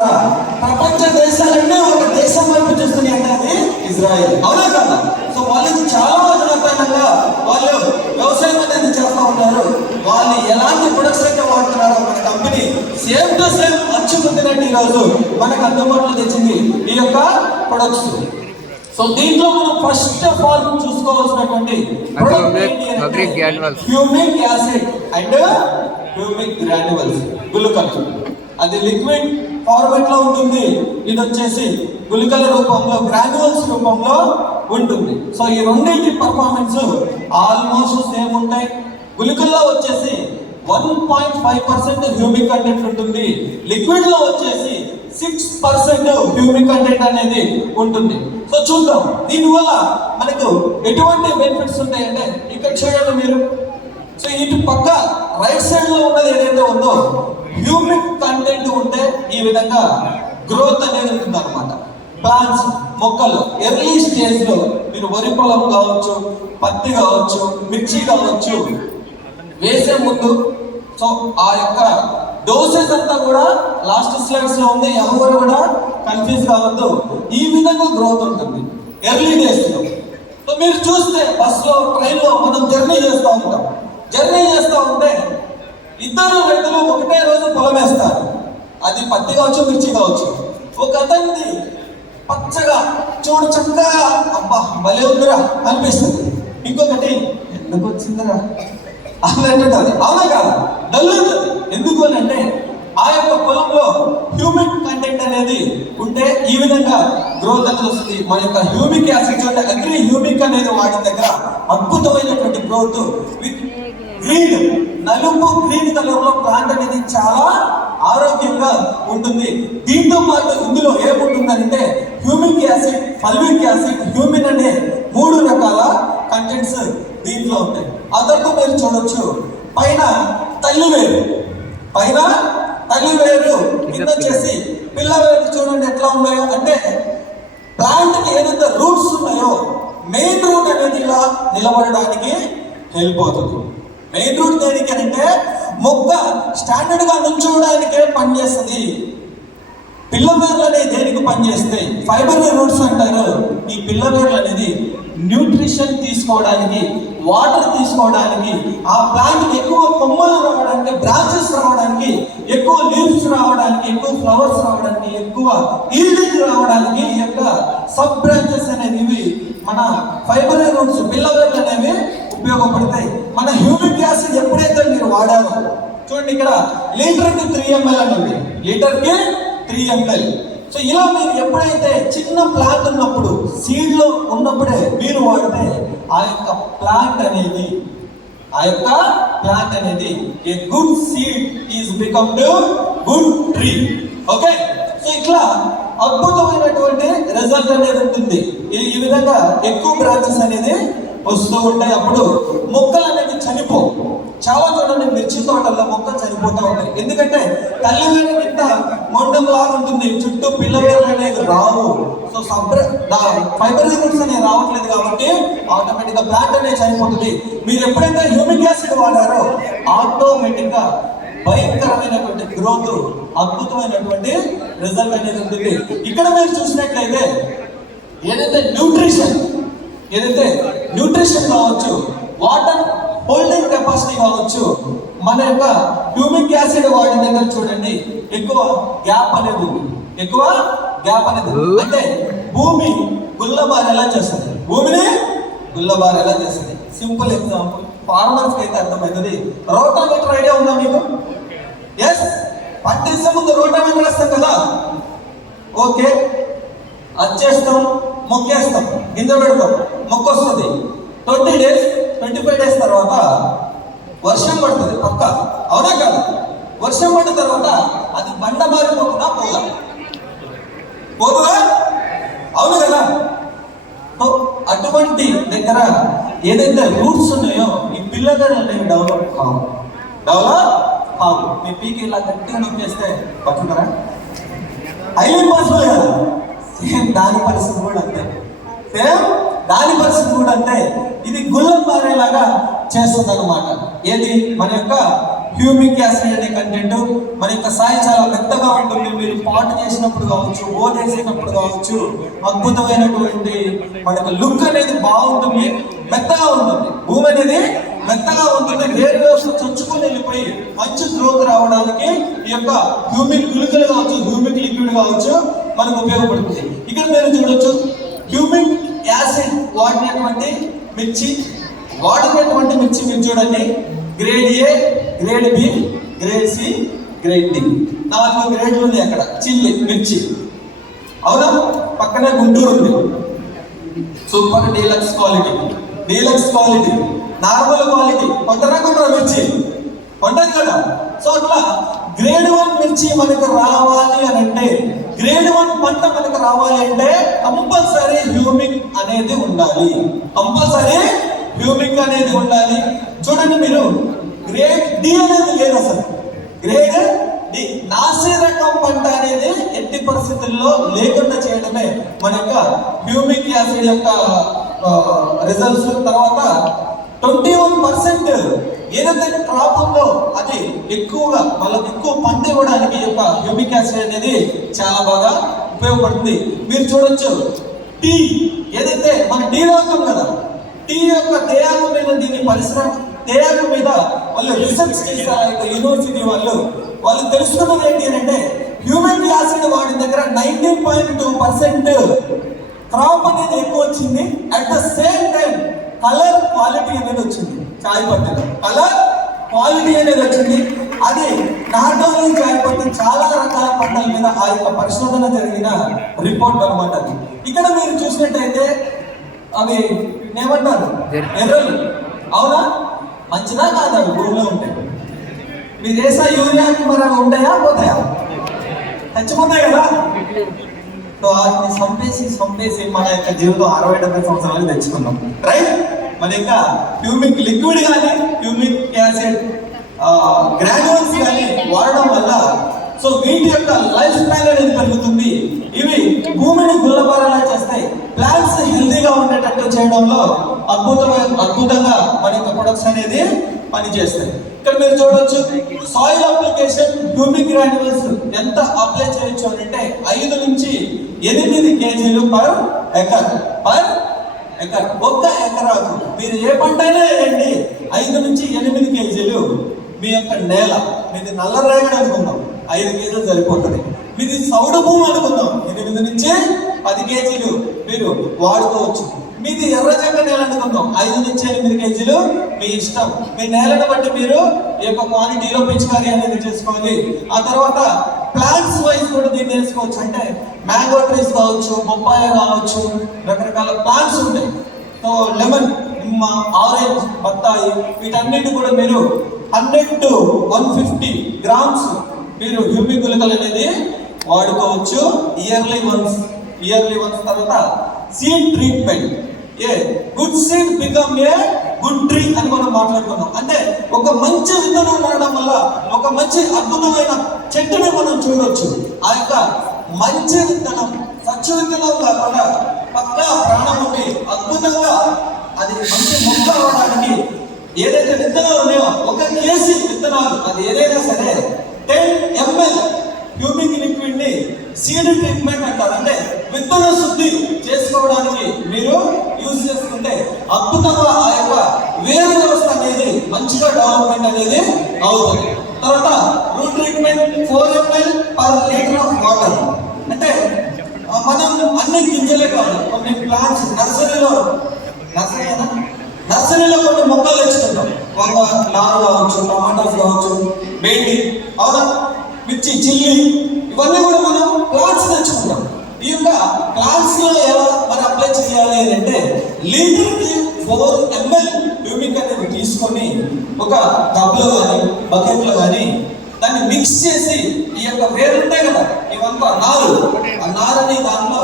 ప్రపంచ దేశాలన్నీ ఒక దేశం వైపు చూస్తున్నాయి అంటే అది ఇజ్రాయెల్, అవునా కదా? సో వాళ్ళు చాలా జనప్రయంగా వాళ్ళు వ్యవసాయం అనేది చేస్తూ ఉన్నారు. వాళ్ళు ఎలాంటి ప్రొడక్ట్స్ అయితే వాడుతున్నారో మన కంపెనీ సేమ్ టు సేమ్ అచ్చుకుంటున్నట్టు ఈరోజు మనకు అందుబాటులో తెచ్చింది ఈ యొక్క ప్రొడక్ట్స్. సో దీంట్లో మనం ఫస్ట్ ఆఫ్ ఆల్ చూసుకోవాల్సినటువంటి humic acid and humic granules, గుళికలు. అది లిక్విడ్ ఫార్మాట్ లో ఉంటుంది, ఇది వచ్చేసి గుళికల రూపంలో గ్రాన్యువల్స్ రూపంలో ఉంటుంది. సో ఈ రెండింటి పర్ఫార్మెన్స్ ఆల్మోస్ట్ సేమ్ ఉంటాయి. గుళికల్లో వచ్చేసి 1.5% హ్యూమిక్ కంటెంట్ ఉంటుంది, లిక్విడ్ లో వచ్చేసి 6% హ్యూమిక్ కంటెంట్ అనేది ఉంటుంది. సో చూద్దాం దీనివల్ల మనకు ఎటువంటి బెనిఫిట్స్ ఉంటాయంటే ఇక్కడ చూడండి మీరు. సో ఇటు పక్క రైట్ సైడ్ లో ఉన్నది ఏదైతే ఉందో హ్యూమిక్ కంటెంట్ ఉంటే ఈ విధంగా గ్రోత్ అనేది ఉంటుంది అనమాట. ప్లాంట్స్ మొక్కలు ఎర్లీ స్టేజ్ లో మీరు వరి పొలం కావచ్చు, పత్తి కావచ్చు, మిర్చి కావచ్చు వేసే ముందు సో ఆ యొక్క డోసెస్ అంతా కూడా లాస్ట్ స్లైడ్స్ లో ఉంది, ఎవరు కూడా కన్ఫ్యూజ్ కావద్దు. ఈ విధంగా గ్రోత్ ఉంటుంది ఎర్లీ డేస్ లో. సో మీరు చూస్తే బస్ లో ట్రైన్ లో మనం జర్నీ చేస్తూ ఉంటాం. జర్నీ చేస్తూ ఉంటే ఇద్దరు రైతులు ఒకటే రోజు పొలం వేస్తారు, అది పత్తి కావచ్చు, మిర్చి కావచ్చు. ఒక అతనిది పచ్చగా చూడు చక్కగా అబ్బా భలే ఉందిరా అనిపిస్తుంది, ఇంకొకటి ఎందుకు వచ్చిందిరా అన్నట్టుంటుంది, అవునా కాదు? నల్లుంటుంది. ఎందుకు అని అంటే ఆ యొక్క పొలంలో హ్యూమిక్ కంటెంట్ అనేది ఉంటే ఈ విధంగా గ్రోత్ అనేది వస్తుంది. మన యొక్క హ్యూమిక్ యాసిడ్ అంటే అగ్రి హ్యూమిక్ అనేది వాటి దగ్గర అద్భుతమైనటువంటి గ్రోత్ విత్ గ్రీన్, నలుపు గ్రీన్ కలర్ లో ప్లాంట్ అనేది చాలా ఆరోగ్యంగా ఉంటుంది. దీంతో పాటు ఇందులో ఏముంటుందంటే humic acid, fulvic acid, humin అనే 3 రకాల కంటెంట్స్ దీంట్లో ఉంటాయి. ఆ తర్వాత మీరు చూడొచ్చు పైన తల్లివేరు, పైన తల్లివేరు కింద వచ్చేసి పిల్లవేరు. చూడండి ఎట్లా ఉన్నాయో అంటే ప్లాంట్ కి ఏదైతే రూట్స్ ఉన్నాయో మెయిన్ రూట్ అనేది ఇలా నిలబడడానికి హెల్ప్ అవుతుంది. మెయిన్ రూట్ దేనికి అంటే మొక్క స్టాండర్డ్ గా నుంచోవడానికే పనిచేస్తుంది. పిల్లవేర్లు అనేది దేనికి పనిచేస్తాయి? ఫైబర్ రూట్స్ అంటారు. ఈ పిల్లవేర్లు అనేది న్యూట్రిషన్ తీసుకోవడానికి, వాటర్ తీసుకోవడానికి, ఆ ప్లాంట్ ఎక్కువ కొమ్మలు రావడానికి, బ్రాంచెస్ రావడానికి, ఎక్కువ లీవ్స్ రావడానికి, ఎక్కువ ఫ్లవర్స్ రావడానికి, ఎక్కువ ఈల్డింగ్ రావడానికి ఈ యొక్క సబ్ బ్రాంచెస్ అనేవి మన ఫైబర్ రూట్స్ పిల్లవేర్లు అనేవి ఉపయోగపడతాయి. మన హ్యూమిక్ యాసిడ్ ఎప్పుడైతే మీరు వాడారో చూడండి ఇక్కడ లీటర్కి 3 ml అని ఉంది, లీటర్కి 3 ml. సో ఇలా మీరు ఎప్పుడైతే చిన్న ప్లాంట్ ఉన్నప్పుడు సీడ్ లో ఉన్నప్పుడే మీరు వాడితే ఆ యొక్క ప్లాంట్ అనేది a good seed is become to good tree. Okay, so ఇట్లా అద్భుతమైనటువంటి రిజల్ట్ అనేది ఉంటుంది. ఈ విధంగా ఎక్కువ బ్రాంచెస్ అనేది వస్తూ ఉంటాయి. అప్పుడు మొక్కలు అనేది చనిపో. చాలా చూడండి మిర్చి తోటల్లో మొక్కలు చనిపోతూ ఉంటాయి. ఎందుకంటే తల్లివేరు కింద మొండం లాగా ఉంటుంది, చుట్టూ పిల్లవేర్లు అనేది రావు. సో ఫైబర్ రూట్స్ అనేవి రావట్లేదు కాబట్టి ఆటోమేటిక్ గా ప్లాంట్ అనేది చనిపోతుంది. మీరు ఎప్పుడైతే హ్యూమిక్ యాసిడ్ వాడారో ఆటోమేటిక్ గా భయంకరమైనటువంటి గ్రోత్, అద్భుతమైనటువంటి రిజల్ట్ అనేది ఉంటుంది. ఇక్కడ మీరు చూసినట్లయితే ఏదైతే న్యూట్రిషన్ కావచ్చు, వాటర్ హోల్డింగ్ కెపాసిటీ కావచ్చు, మన యొక్క హ్యూమిక్ యాసిడ్ వాడిన దగ్గర చూడండి ఎక్కువ గ్యాప్ అనేది ఉంది. అంటే భూమి గుల్లబారు ఎలా చేస్తుంది, సింపుల్ ఎగ్జాంపుల్ ఫార్మర్స్ కి అయితే అర్థమవుతుంది. రోటావేటర్ ఐడియా ఉందా మీకు? ఎస్, పట్టేసే ముందు రోటావేటర్ వేస్తాం కదా. ఓకే, వచ్చేస్తాం, మొక్కేస్తాం, గింజ పెడతాం, మొక్క వస్తుంది. 20 days 25 days తర్వాత వర్షం పడుతుంది పక్క, అవునా కాదు? వర్షం పడిన తర్వాత అది బండ మారిపోతుందా? పోతుందా? అవును కదా? అటువంటి దగ్గర ఏదైతే రూట్స్ ఉన్నాయో ఈ పిల్లలు అనేవి డెవలప్ కావు. మీ పీకి ఇలా గట్టిగా నొక్కేస్తే పట్టుకున్నారా? హైలీ పాసిబుల్ కదా? దాని పరిస్థితి కూడా అంతే. ఇది గుల్లం మారేలాగా చేస్తుంది అనమాట. ఏది మన యొక్క హ్యూమిక్ యాసిడ్ అనే కంటెంట్. మన యొక్క సాయి చాలా మెత్తగా ఉంటుంది. మీరు పాట్ చేసినప్పుడు కావచ్చు, ఓట్ వేసేటప్పుడు కావచ్చు, అద్భుతమైనటువంటి మనకు లుక్ అనేది బాగుంటుంది, మెత్తగా ఉంటుంది. భూమి అనేది మెత్తగా ఉంటుంది. వేరు వ్యవస్థ చొచ్చుకొని వెళ్ళిపోయి మంచి గ్రోత్ రావడానికి ఈ యొక్క హ్యూమిక్ గుళికలు కావచ్చు, హ్యూమిక్ లిక్విడ్ కావచ్చు మనకు ఉపయోగపడుతుంది. ఇక్కడ మీరు చూడొచ్చు హ్యూమిక్ యాసిడ్ వాడినటువంటి మిర్చి మీరు చూడండి. Grade A, grade B, grade C, grade D, 4 గ్రేడ్లు ఉన్నాయి అక్కడ. చిల్లి మిర్చి, అవునా? పక్కనే గుంటూరు ఉంది, super deluxe quality, normal quality. కొంటారా మిర్చి? కొంటారు కదా. సో అట్లా గ్రేడ్ 1 మిర్చి మనకు రావాలి అని అంటే, గ్రేడ్ 1 పంట మనకు రావాలి అంటే కంపల్సరీ హ్యూమిక్ అనేది ఉండాలి. చూడండి మీరు, గ్రేడ్ డి అనేది లేదు అసలు. గ్రేడ్ డి నాసి రకం పంట అనేది ఎట్టి పరిస్థితుల్లో లేకుండా చేయడమే మన యొక్క హ్యూమిక్ యాసిడ్ యొక్క రిజల్ట్స్. తర్వాత 21% ఏదైతే క్రాప్ ఉందో అది ఎక్కువగా వాళ్ళకి ఎక్కువ పంట ఇవ్వడానికి ఈ యొక్క హ్యూమిక్ యాసిడ్ అనేది చాలా బాగా ఉపయోగపడుతుంది. మీరు చూడొచ్చు, టీ ఏదైతే మన టీ తాగుతాం కదా, టీ యొక్క తేయాకు మీద, దీని పరిశ్రమ తేయాకు మీద వాళ్ళు రీసెర్చ్ చేశారు. యూనివర్సిటీ వాళ్ళు తెలుసుకున్నది ఏంటి అంటే, హ్యూమిక్ యాసిడ్ వాడి దగ్గర 19.2% క్రాప్ అనేది ఎక్కువ వచ్చింది. At the same time colour quality అనేది వచ్చింది. చాయ్ పత్తిలో కలర్ క్వాలిటీ అనేది వచ్చింది. అది నాట్ ఓన్లీ చాయ్ పత్తి, చాలా రకాల పంటల మీద ఆ యొక్క పరిశోధన జరిగిన రిపోర్ట్ అనమాట. ఇక్కడ మీరు చూసినట్టయితే అవి ఏమంటారు, ఎర్రలు, అవునా? మంచిదా కాదా? అవి భూమిలో ఉంటాయి. మీరు వేసా యూరియాకి మరి అవి ఉంటాయా, పోతాయా? చచ్చిపోతాయి కదా. సో వాటిని చంపేసి మన యొక్క జీవితం 60-70 సంవత్సరాలు తెచ్చుకున్నాం, రైట్? మన యొక్క హ్యూమిక్ లిక్విడ్ కానీ, హ్యూమిక్ యాసిడ్ గ్రాన్యూల్స్ కానీ వాడడం వల్ల సో వీటి యొక్క లైఫ్ స్టైల్ అనేది పెరుగుతుంది. ఇవి భూమిని గుల్లబారేలా చేస్తాయి. ప్లాంట్స్ హెల్తీగా ఉండేటట్టు చేయడంలో అద్భుతంగా మన యొక్క ప్రొడక్ట్స్ అనేది పనిచేస్తాయి. ఇక్కడ మీరు చూడవచ్చు, సాయిల్ అప్లికేషన్ హ్యూమిక్ గ్రాన్యూల్స్ ఎంత అప్లై చేయొచ్చు అని అంటే 5 నుంచి 8 kg పర్ ఎకర్. ఒక్క ఎకరాకు మీరు ఏ పంట అయినా వేయండి, 5 నుంచి 8 kg. మీ యొక్క నేల, మీది నల్ల రేగడి అనుకుందాం, 5 kg సరిపోతుంది. మీది సౌడు భూమి అనుకుందాం, 8 నుంచి 10 kg మీరు వాడుకోవచ్చు. మీది ఎర్రజంగ నేల అనుకుందాం, 5 నుంచి 8 kg మీ ఇష్టం. మీ నేలను బట్టి మీరు ఈ యొక్క క్వాంటిటీలో పిచికారీ అనేది చేసుకోవాలి. ఆ తర్వాత ప్లాంట్స్ వైజ్ కూడా దీన్ని వేసుకోవచ్చు. అంటే మ్యాంగో ట్రీస్ కావచ్చు, బొప్పాయ కావచ్చు, రకరకాల ప్లాంట్స్ ఉంటాయి. సో లెమన్, నిమ్మ, ఆరెంజ్, బత్తాయి, వీటన్నిటి కూడా మీరు 100 to 150 grams మీరు హ్యూమిక్ గుళికలు అనేది వాడుకోవచ్చు ఇయర్లీ వన్స్. తర్వాత seed treatment, good seed become a good tree అని మనం మాట్లాడుకున్నాం. అంటే ఒక మంచి విత్తనం నాటడం వల్ల ఒక మంచి అద్భుతమైన చెట్టుని మనం చూడవచ్చు. ఆ యొక్క మంచి విత్తనం సచ్చు విత్తనం కాకుండా పక్కా ప్రాణం ఉండి అద్భుతంగా అది మంచి మొక్క అవడానికి ఏదైతే విత్తనాలు ఉన్నాయో, 1 kg విత్తనాలు అది ఏదైనా సరే 10 ml హ్యూమిక్ లిక్విడ్ ని సీడ్ ట్రీట్మెంట్ అంటారు. అంటే విత్తన శుద్ధి చేసుకోవడానికి మీరు యూజ్ చేసుకుంటే అద్భుతంగా ఆ యొక్క వేరు వ్యవస్థ అనేది మంచిగా డెవలప్మెంట్ అనేది అవుతుంది. తర్వాత route treatment 4 ml per litre of water. అంటే మనం అన్ని గింజలే కాదు, కొన్ని ప్లాంట్స్ నర్సరీలో కొన్ని మొక్కలు తెచ్చుకుంటాం. నారు కావచ్చు, టమాటాస్ కావచ్చు, బేటి, అవునా, మిర్చి, చిల్లి, ఇవన్నీ కూడా మనం ప్లాంట్స్ తెచ్చుకుంటాం. ఈ యొక్క ప్లాంట్స్ లో ఎలా మనం అప్లై చేయాలి అంటే, లీటర్కి 4 ml హ్యూమిక్ అనేది తీసుకొని ఒక టబ్లో కానీ బకెట్లో కానీ దాన్ని మిక్స్ చేసి ఈ యొక్క వేరు ఉంటాయి కదా, ఇవంతా ఆ నారని దాంట్లో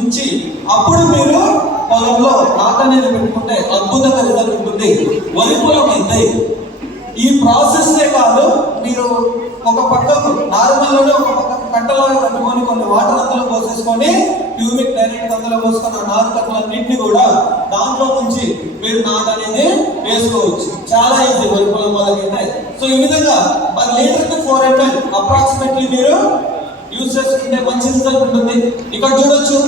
ఉంచి అప్పుడు మీరు పొలంలో నాట అనేది పెట్టుకుంటే అద్భుతంగా రిజల్ట్ ఉంటుంది. వరి పొలం అయితే ఈ ప్రాసెస్సే కాదు, మీరు ఒక పక్కకు నార్మల్లోనే ఒక పక్కకు కట్టలాగా కట్టుకొని కొన్ని వాటర్ అందులో పోసేసుకొని హ్యూమిక్ డైరెక్ట్ అందులో పోసుకొని ఆ నారు కట్టలన్నింటినీ కూడా దాంట్లో నుంచి మీరు నాట అనేది వేసుకోవచ్చు. చాలా ఈజీ వరి పొలం వాళ్ళకి. సో సో ఈ విధంగా పర్ లీటర్ కి 4 ml అప్రాక్సిమేట్లీ మీరు యూజ్ చేసుకుంటే మంచి రిజల్ట్ ఉంటుంది. ఇక్కడ చూడొచ్చు